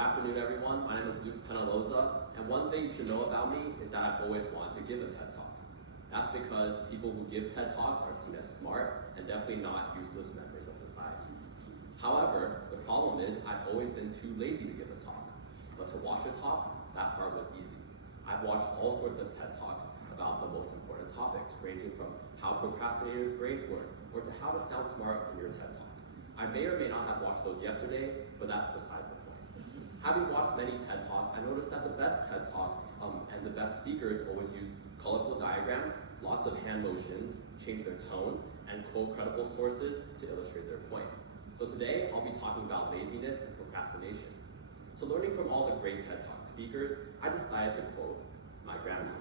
afternoon, everyone. My name is Penaloza, and one thing you should know about me is that I've always wanted to give a TED Talk. That's because people who give TED Talks are seen as smart and definitely not useless members of society. However, the problem is I've always been too lazy to give a talk. But to watch a talk, that part was easy. I've watched all sorts of TED Talks about the most important topics, ranging from how procrastinators' brains work, or to how to sound smart in your TED Talk. I may or may not have watched those yesterday, but that's besides the point. Having watched many TED Talks, I noticed that the best TED Talk and the best speakers always use colorful diagrams, lots of hand motions, change their tone, and quote credible sources to illustrate their point. So today, I'll be talking about laziness and procrastination. So learning from all the great TED Talk speakers, I decided to quote my grandma.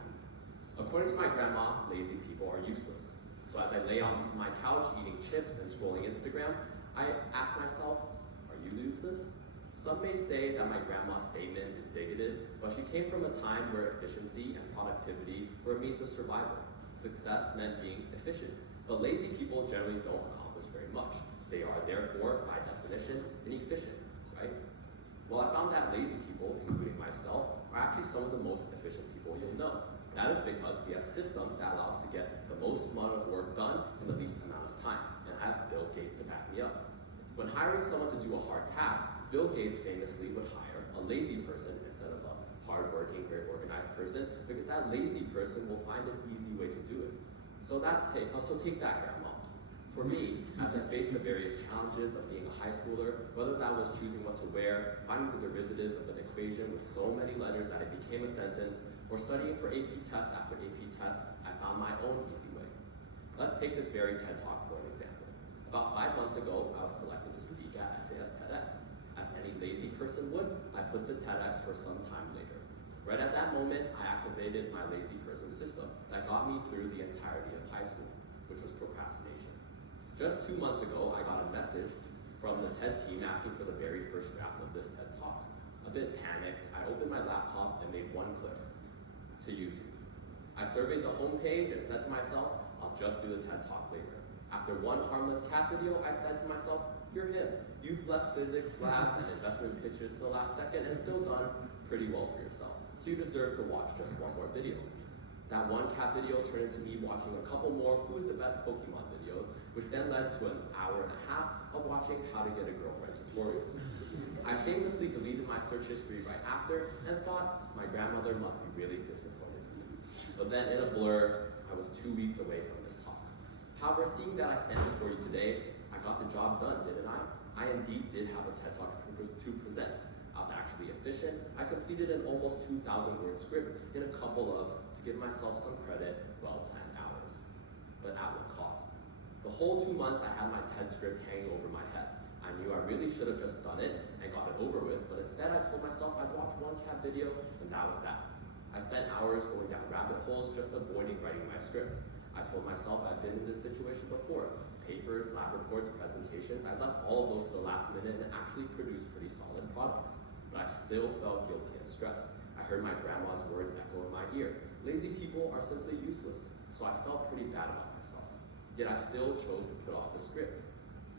According to my grandma, lazy people are useless. So as I lay on my couch eating chips and scrolling Instagram, I ask myself, are you useless? Some may say that my grandma's statement is bigoted, but she came from a time where efficiency and productivity were a means of survival. Success meant being efficient, but lazy people generally don't accomplish very much. They are therefore, by definition, inefficient, right? Well, I found that lazy people, including myself, are actually some of the most efficient people you'll know. That is because we have systems that allow us to get the most amount of work done in the least amount of time, and I have Bill Gates to back me up. When hiring someone to do a hard task, Bill Gates famously would hire a lazy person instead of a hardworking, very organized person, because that lazy person will find an easy way to do it. So take that, Grandma. For me, as I faced the various challenges of being a high schooler, whether that was choosing what to wear, finding the derivative of an equation with so many letters that it became a sentence, or studying for AP test after AP test, I found my own easy way. Let's take this very TED Talk for an example. About 5 months ago, I was selected to speak at SAS TEDx. As any lazy person would, I put the TEDx for some time later. Right at that moment, I activated my lazy person system that got me through the entirety of high school, which was procrastination. Just 2 months ago, I got a message from the TED team asking for the very first draft of this TED Talk. A bit panicked, I opened my laptop and made one click to YouTube. I surveyed the homepage and said to myself, I'll just do the TED Talk later. After one harmless cat video, I said to myself, you're him. You've left physics labs and investment pitches to the last second and still done pretty well for yourself. So you deserve to watch just one more video. That one cat video turned into me watching a couple more Who's the Best Pokemon videos, which then led to an hour and a half of watching How to Get a Girlfriend tutorials. I shamelessly deleted my search history right after and thought my grandmother must be really disappointed in me. But then in a blur, I was 2 weeks away from this talk. However, seeing that I stand before you today, I got the job done, didn't I? I indeed did have a TED Talk to present. I was actually efficient. I completed an almost 2,000 word script in a couple of, to give myself some credit, well-planned hours. But at what cost? The whole 2 months I had my TED script hanging over my head. I knew I really should have just done it and got it over with, but instead I told myself I'd watch one cat video, and that was that. I spent hours going down rabbit holes just avoiding writing my script. I told myself I'd been in this situation before. Papers, lab reports, presentations, I left all of those to the last minute and actually produced pretty solid products. But I still felt guilty and stressed. I heard my grandma's words echo in my ear. Lazy people are simply useless, so I felt pretty bad about myself. Yet I still chose to put off the script.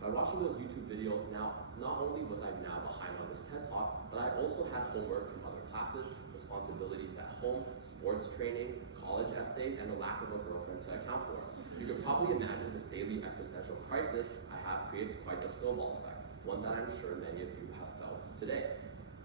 By watching those YouTube videos now, not only was I now behind on this TED Talk, but I also had homework from other classes, responsibilities at home, sports training, college essays, and the lack of a girlfriend to account for. You can probably imagine this daily existential crisis I have creates quite the snowball effect, one that I'm sure many of you have felt today.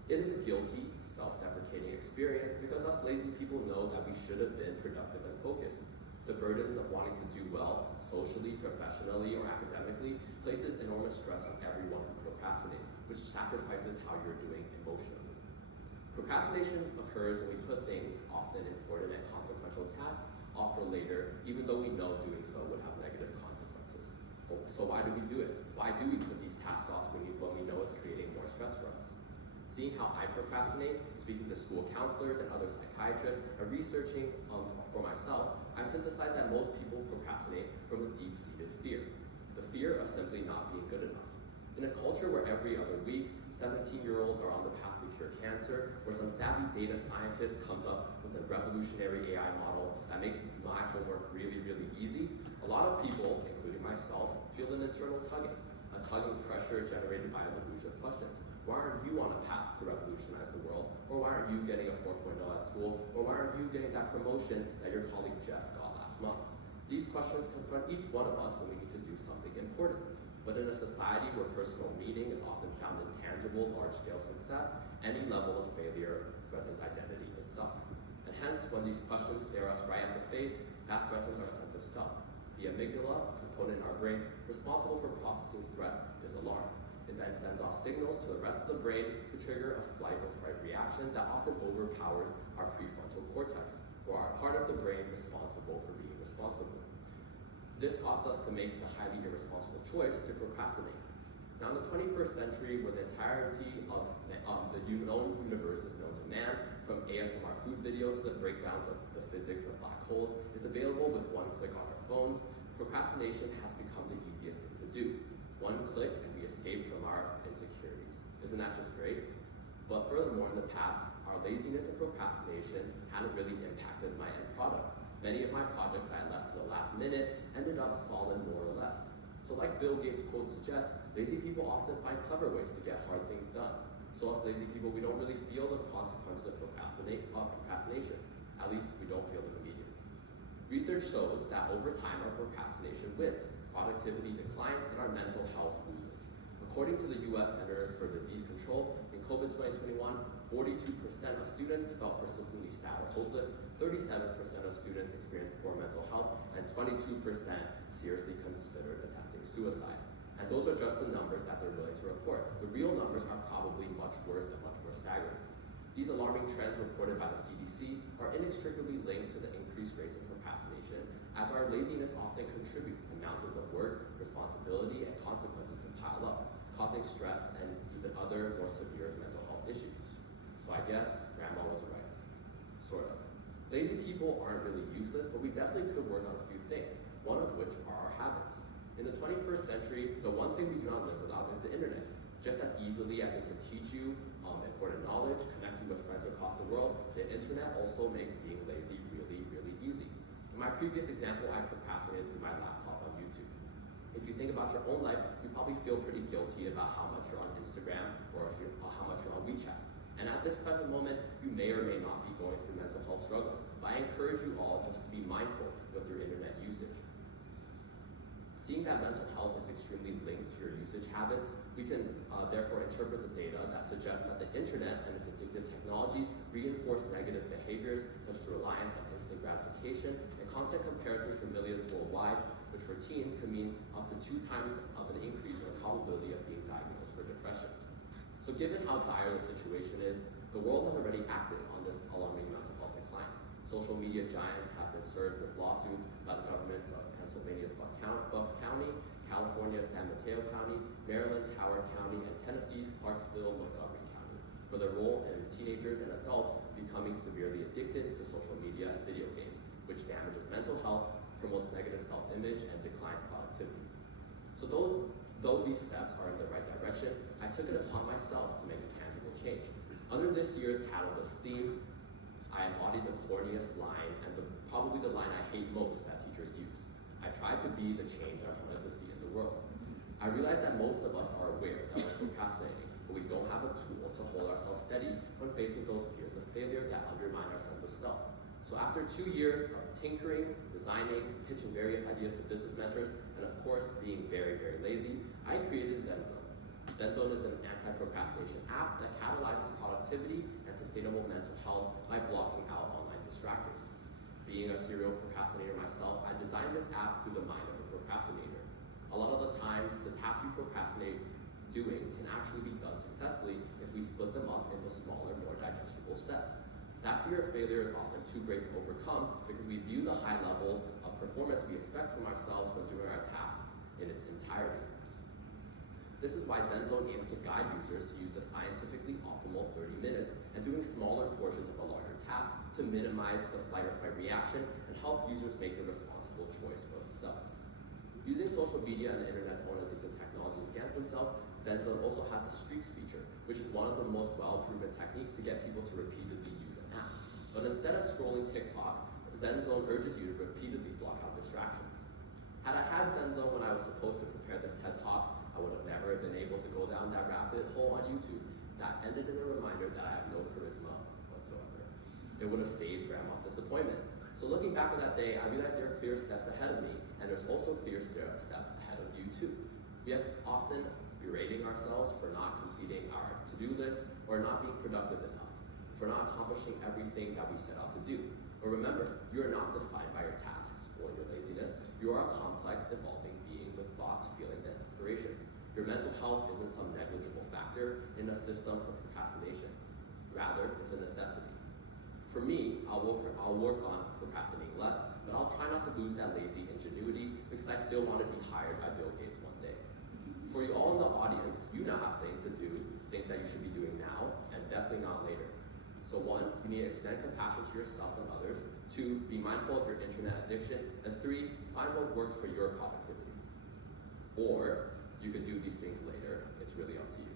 It is a guilty, self-deprecating experience because us lazy people know that we should have been productive and focused. The burdens of wanting to do well, socially, professionally, or academically, places enormous stress on everyone who procrastinates, which sacrifices how you're doing emotionally. Procrastination occurs when we put things, often important and consequential tasks, off for later, even though we know doing so would have negative consequences. So why do we do it? Why do we put these tasks off when we know it's creating more stress for us? Seeing how I procrastinate, speaking to school counselors and other psychiatrists, and researching for myself, I synthesized that most people procrastinate from a deep-seated fear. The fear of simply not being good enough. In a culture where every other week, 17-year-olds are on the path to cure cancer, where some savvy data scientist comes up with a revolutionary AI model that makes my homework really, really easy, a lot of people, including myself, feel an internal tugging, a tugging pressure generated by a deluge of questions. Why aren't you on a path to revolutionize the world? Or why aren't you getting a 4.0 at school? Or why aren't you getting that promotion that your colleague Jeff got last month? These questions confront each one of us when we need to do something important. But in a society where personal meaning is often found in tangible, large-scale success, any level of failure threatens identity itself. And hence, when these questions stare us right at the face, that threatens our sense of self. The amygdala, a component in our brains responsible for processing threats, is alarmed. It then sends off signals to the rest of the brain to trigger a flight or fright reaction that often overpowers our prefrontal cortex, or our part of the brain responsible for being responsible. This causes us to make the highly irresponsible choice to procrastinate. Now, in the 21st century, where the entirety of the known universe is known to man, from ASMR food videos to the breakdowns of the physics of black holes, is available with one click on our phones, procrastination has become the easiest thing to do. One click and we escape from our insecurities. Isn't that just great? But furthermore, in the past, our laziness and procrastination hadn't really impacted my end product. Many of my projects that I left to the last minute ended up solid more or less. So like Bill Gates' quote suggests, lazy people often find clever ways to get hard things done. So us lazy people, we don't really feel the consequences of procrastination. At least we don't feel them immediately. Research shows that over time, our procrastination wins, productivity declines, and our mental health loses. According to the US Center for Disease Control, in COVID 2021, 42% of students felt persistently sad or hopeless, 37% of students experienced poor mental health, and 22% seriously considered attempting suicide. And those are just the numbers that they're willing to report. The real numbers are probably much worse and much more staggering. These alarming trends reported by the CDC are inextricably linked to the increased rates of procrastination, as our laziness often contributes to mountains of work, responsibility, and consequences to pile up, causing stress and even other more severe mental health issues. So I guess grandma was right, sort of. Lazy people aren't really useless, but we definitely could work on a few things, one of which are our habits. In the 21st century, the one thing we do not live without is the internet. Just as easily as it can teach you important knowledge, connect you with friends across the world, the internet also makes being lazy really, really easy. In my previous example, I procrastinated through my laptop on YouTube. If you think about your own life, you probably feel pretty guilty about how much you're on Instagram or how much you're on WeChat. And at this present moment, you may or may not be going through mental health struggles, but I encourage you all just to be mindful with your internet usage. Seeing that mental health is extremely linked to your usage habits, we can therefore interpret the data that suggests that the internet and its addictive technologies reinforce negative behaviors such as reliance on instant gratification and constant comparison for millions worldwide, which for teens can mean up to 2 times of an increase in the probability of being diagnosed for depression. So given how dire the situation is, the world has already acted on this alarming mental health decline. Social media giants have been served with lawsuits by the governments of Pennsylvania's Bucks County, California's San Mateo County, Maryland's Howard County, and Tennessee's Clarksville, Montgomery County for their role in teenagers and adults becoming severely addicted to social media and video games, which damages mental health, promotes negative self-image, and declines productivity. So though these steps are in the right direction, I took it upon myself to make a tangible change. Under this year's Catalyst theme, I embodied the corniest line and probably the line I hate most that teachers use. I tried to be the change I wanted to see in the world. I realized that most of us are aware that we're procrastinating, but we don't have a tool to hold ourselves steady when faced with those fears of failure that undermine our sense of self. So after 2 years of tinkering, designing, pitching various ideas to business mentors, and of course being very, very lazy, I created ZenZone. ZenZone is an anti-procrastination app that catalyzes productivity and sustainable mental health by blocking out online distractors. Being a serial procrastinator myself, I designed this app through the mind of a procrastinator. A lot of the times, the tasks we procrastinate doing can actually be done successfully if we split them up into smaller, more digestible steps. That fear of failure is often too great to overcome because we view the high level of performance we expect from ourselves when doing our tasks in its entirety. This is why ZenZone aims to guide users to use the scientifically optimal 30 minutes and doing smaller portions of a larger task to minimize the flight or fight reaction and help users make the responsible choice for themselves. Using social media and the internet's own addictive technologies against themselves, ZenZone also has a streaks feature, which is one of the most well-proven techniques to get people to repeatedly use an app. But instead of scrolling TikTok, ZenZone urges you to repeatedly block out distractions. Had I had ZenZone when I was supposed to prepare this TED Talk, I I would have never been able to go down that rabbit hole on YouTube that ended in a reminder that I have no charisma whatsoever. It would have saved grandma's disappointment. So looking back at that day, I realized there are clear steps ahead of me, and there's also clear steps ahead of you too. We have often berating ourselves for not completing our to-do list or not being productive enough, for not accomplishing everything that we set out to do. But remember, you are not defined by your tasks or your laziness. You are a complex, evolving being with thoughts, feelings, and aspirations. Your mental health isn't some negligible factor in a system for procrastination. Rather, it's a necessity. For me, I'll work on procrastinating less, but I'll try not to lose that lazy ingenuity because I still want to be hired by Bill Gates one day. For you all in the audience, you now have things to do, things that you should be doing now, and definitely not later. So 1, you need to extend compassion to yourself and others. 2, be mindful of your internet addiction. And 3, find what works for your productivity. Or you could do these things later. It's really up to you.